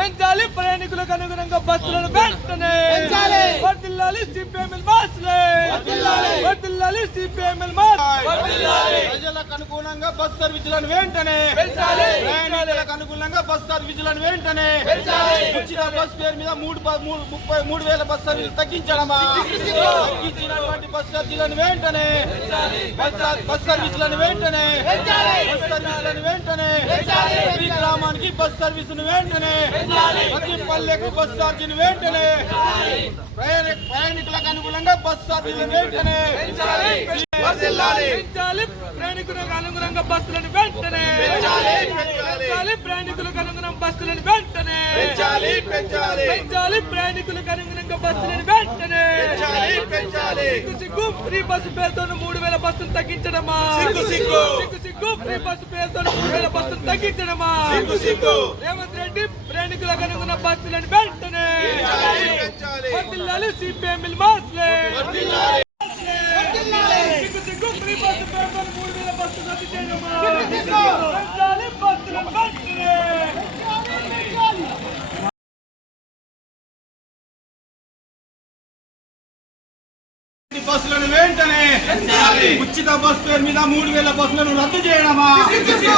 పెంచాలి ప్రయాణికులకు అనుగుణంగా బస్సులను వెంటనే. వర్దిల్లాలి సిపిఎంఎల్ మాస్లే. వర్దిల్లాలి. సిపిఎంఎల్ ప్రజలకు అనుగుణంగా బస్ సర్వీసులను వెంటనే. పెంచాలి. ప్రయాణికులకు అనుగుణంగా బస్ సర్వీసులను వెంటనే. ఉచిత బస్ పేరు మీద మూడు ముప్పై మూడు వేల బస్ సర్వీసులు తగ్గించడమా? తగ్గించినటువంటి బస్ సర్వీసులను వెంటనే. బస్ సర్- బస్ సర్వీసులను వెంటనే. బస్ సర్వీసులను వెంటనే ప్రతి గ్రామానికి బస్ సర్వీసును వెంటనే. ప్రతి పల్లెకు బస్ ఛార్జీని వెంటనే. ప్రయాణ- ప్రయాణికులకు అనుగుణంగా బస్ ఛార్జీలను వెంటనే. ప్రయాణికులకు అనుగుణంగా బస్సులను వెంటనే. ప్రయాణికులకు అనుగుణంగా బస్సులను వెంటనే పెంచాలి. ప్రయాణికులకు అనుగుణంగా బస్సులను వెంటనే. సిగ్గు సిగ్గు ఫ్రీ బస్సు పేరుతో మూడు వేల బస్సులు తగ్గించడమా? సిగ్గు సిగ్గు. ఫ్రీ బస్సు పేరుతో మూడు వేల బస్సులు తగ్గించడమా. రేవంత్ రెడ్డి ప్రయాణికులకు అనుగుణ బస్సులను వెంటనే. సిపిఎంఎల్ మాస్లే. వర్ధిల్లాలి. సిగ్గు సిగ్గు ఫ్రీ బస్సు పేరుతో మూడు వేల బస్సులు రద్దు చేయడమా పెంచాలి బస్సులను వెంటనే బస్సులను వెంటనే ఉచిత బస్ పేరు మీద మూడు వేల బస్సులను రద్దు చేయడమా? ఉచిత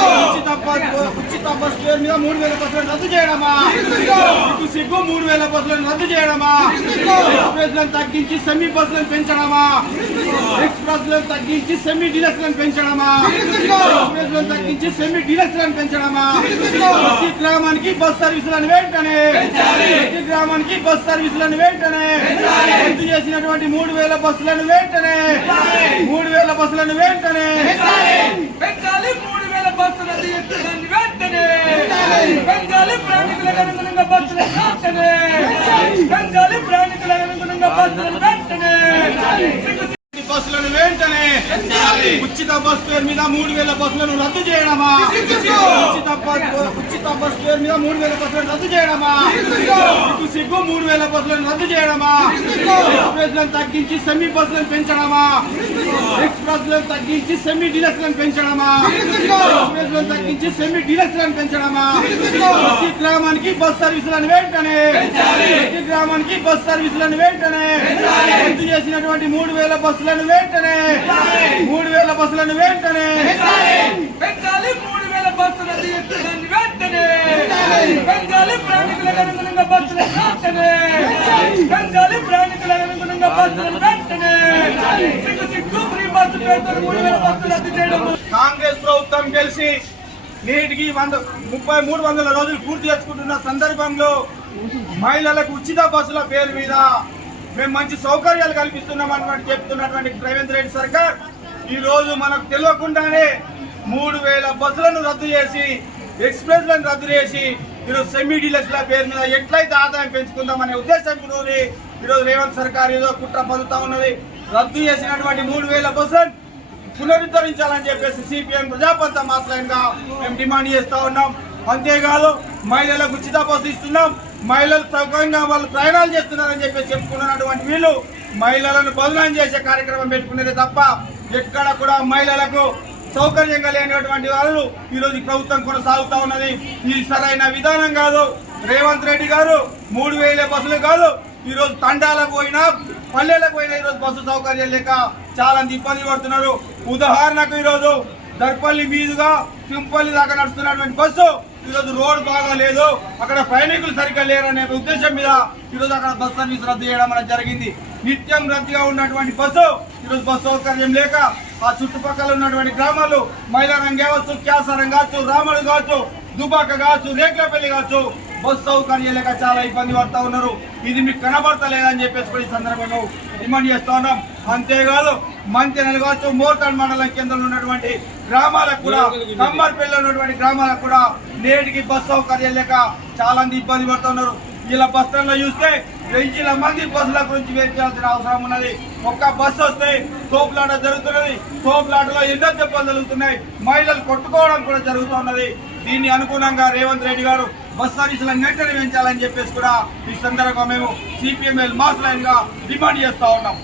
ఉచిత బస్ పేరు మీద మూడు వేల బస్సులను రద్దు చేయడమా? సిగ్గు సిగ్గు మూడు వేల బస్సులను రద్దు చేయడమా? ఎక్స్ప్రెస్లను తగ్గించి సెమీ బస్సులను పెంచడమా? ఎక్స్ప్రెస్లను తగ్గించి సెమీ డీలక్స్లను పెంచడమా? ఎక్స్ప్రెస్లను తగ్గించి సెమీ డీలక్స్లను పెంచడమా ప్రతి గ్రామానికి బస్ సర్వీసులను వెంటనే. ప్రతి గ్రామానికి బస్ సర్వీసులను వెంటనే. రద్దు చేసినటువంటి మూడు వేల బస్సులను వెంటనే మూడు వేల బస్సులను వెంటనే పెంచాలి మూడు వేల బస్సుల వెంటనే. పెంచాలి ప్రయాణికులకు అనుగుణంగా బస్సుల వెంటనే. పెంచాలి ప్రయాణికులకు అనుగుణంగా బస్సుల వెంటనే సిగ్గు ఈ బస్సులను వెంటనే ఉచిత బస్ పేరు మీద మూడు వేల బస్సులను రద్దు చేయడమా? ఉచిత ఉచిత బస్ పేరు మీద మూడు వేల బస్సులను రద్దు చేయడమా? సిగ్గు. సిగ్గు మూడు వేల బస్సులను రద్దు చేయడమా? ఎక్స్ప్రెస్లను తగ్గించి సెమీ బస్సులను పెంచడమా? ఎక్స్ప్రెస్లను తగ్గించి సెమీ డీలక్స్లను పెంచడమా? ఎక్స్ప్రెస్లను తగ్గించి సెమీ డీలక్స్లను పెంచడమా ప్రతి గ్రామానికి బస్ సర్వీసులను వెంటనే. ప్రతి గ్రామానికి బస్ సర్వీసులను వెంటనే. రద్దు చేసినటువంటి మూడు వేల బస్సులను వెంటనే. మూడు వేల బస్సులను వెంటనే. పెంచాలి మూడు వేల వెంటనే. పెంచాలి ప్రయాణికులకు అనుగుణంగా బస్సుల వెంటనే. పెంచాలి ప్రయాణికులకు అనుగుణంగా బస్సుల వెంటనే. సిగ్గు సిగ్గు ఫ్రీ బస్సు పేరుతో మూడు వేల బస్సులు రద్దు చేయడం. కాంగ్రెస్ ప్రభుత్వం గెలిచి నేటికి వంద ముప్పై మూడు వందల రోజులు పూర్తి చేసుకుంటున్న సందర్భంలో మహిళలకు ఉచిత బస్సుల పేరు మీద మేము మంచి సౌకర్యాలు కల్పిస్తున్నాం అన్నటువంటి చెప్తున్నటువంటి రేవంత్ రెడ్డి సర్కార్. ఈ రోజు మనకు తెలియకుండానే మూడు వేల బస్సులను రద్దు చేసి ఎక్స్ప్రెస్లను రద్దు చేసి ఈరోజు సెమీ డీలర్స్ల పేరు మీద ఎట్లయితే ఆదాయం పెంచుకుందామనే ఉద్దేశంతో ఈరోజు రేవంత్ సర్కార్ ఏదో కుట్ర పలుతా ఉన్నది. రద్దు చేసినటువంటి మూడు వేల బస్సులను పునరుద్ధరించాలని చెప్పేసి సిపిఎం ప్రజాపంత మాత్రంగా మేము డిమాండ్ చేస్తూ ఉన్నాం. అంతేకాదు మహిళలకు ఉచిత బస్సు ఇస్తున్నాం. మహిళలు సౌకర్యంగా వాళ్ళు ప్రయాణాలు చేస్తున్నారని చెప్పేసి చెప్పుకున్నటువంటి వీళ్ళు మహిళలను బదులం చేసే కార్యక్రమం పెట్టుకునేది తప్ప ఎక్కడ కూడా మహిళలకు సౌకర్యంగా లేనటువంటి వాళ్ళు ఈరోజు ప్రభుత్వం కొనసాగుతా ఉన్నది. ఇది సరైన విధానం కాదు. రేవంత్ రెడ్డి గారు మూడు వేల బస్సులు కాదు. ఈరోజు తండాలకు పోయినా పల్లెలకు పోయినా ఈరోజు బస్సు సౌకర్యం లేక చాలా మంది ఇబ్బంది పడుతున్నారు. ఉదాహరణకు ఈరోజు దర్పల్లి మీదుగా చింపల్లి దాకా నడుస్తున్నటువంటి బస్సు ఈ రోజు రోడ్ బాగా లేదు. అక్కడ ప్రయాణికులు సరిగ్గా లేరనే ఉద్దేశం మీద ఈ రోజు అక్కడ బస్ సర్వీస్ రద్దు చేయడం అనేది జరిగింది. నిత్యం రద్దీగా ఉన్నటువంటి బస్సు ఈ రోజు బస్సు సౌకర్యం లేక ఆ చుట్టుపక్కల ఉన్నటువంటి గ్రామాలు మైలారం కావచ్చు క్యాసారం కావచ్చు రాముడు కావచ్చు దుబాక కావచ్చు రేట్లపల్లి కావచ్చు బస్ సౌకర్యం లేక చాలా ఇబ్బంది పడతా ఉన్నారు. ఇది మీకు కనబడతలేదని చెప్పేసి కూడా ఈ సందర్భంగా డిమాండ్ చేస్తా ఉన్నాం. అంతేకాదు మంతెనలు కావచ్చు మోర్తాడ్ మండలం కేంద్రంలో ఉన్నటువంటి గ్రామాలకు కూడా కమ్మర్పల్లిలో ఉన్నటువంటి గ్రామాలకు కూడా నేటికి బస్ సౌకర్యం లేక చాలా మంది ఇబ్బంది పడుతున్నారు. ఇలా బస్ స్టాండ్లో చూస్తే వెయ్యిల మంది బస్సుల గురించి వేయించాల్సిన అవసరం ఉన్నది. ఒక్క బస్సు వస్తే తోపులాట జరుగుతున్నది. తోపులాటలో ఎన్నో దెబ్బలు జరుగుతున్నాయి మహిళలు కొట్టుకోవడం కూడా జరుగుతున్నది దీన్ని అనుగుణంగా రేవంత్ రెడ్డి గారు బస్ సర్వీసులను వెంటనే పెంచాలని చెప్పేసి కూడా ఈ సందర్భంగా మేము సిపిఎంఎల్ మాస్ లైన్గా డిమాండ్ చేస్తా ఉన్నాం.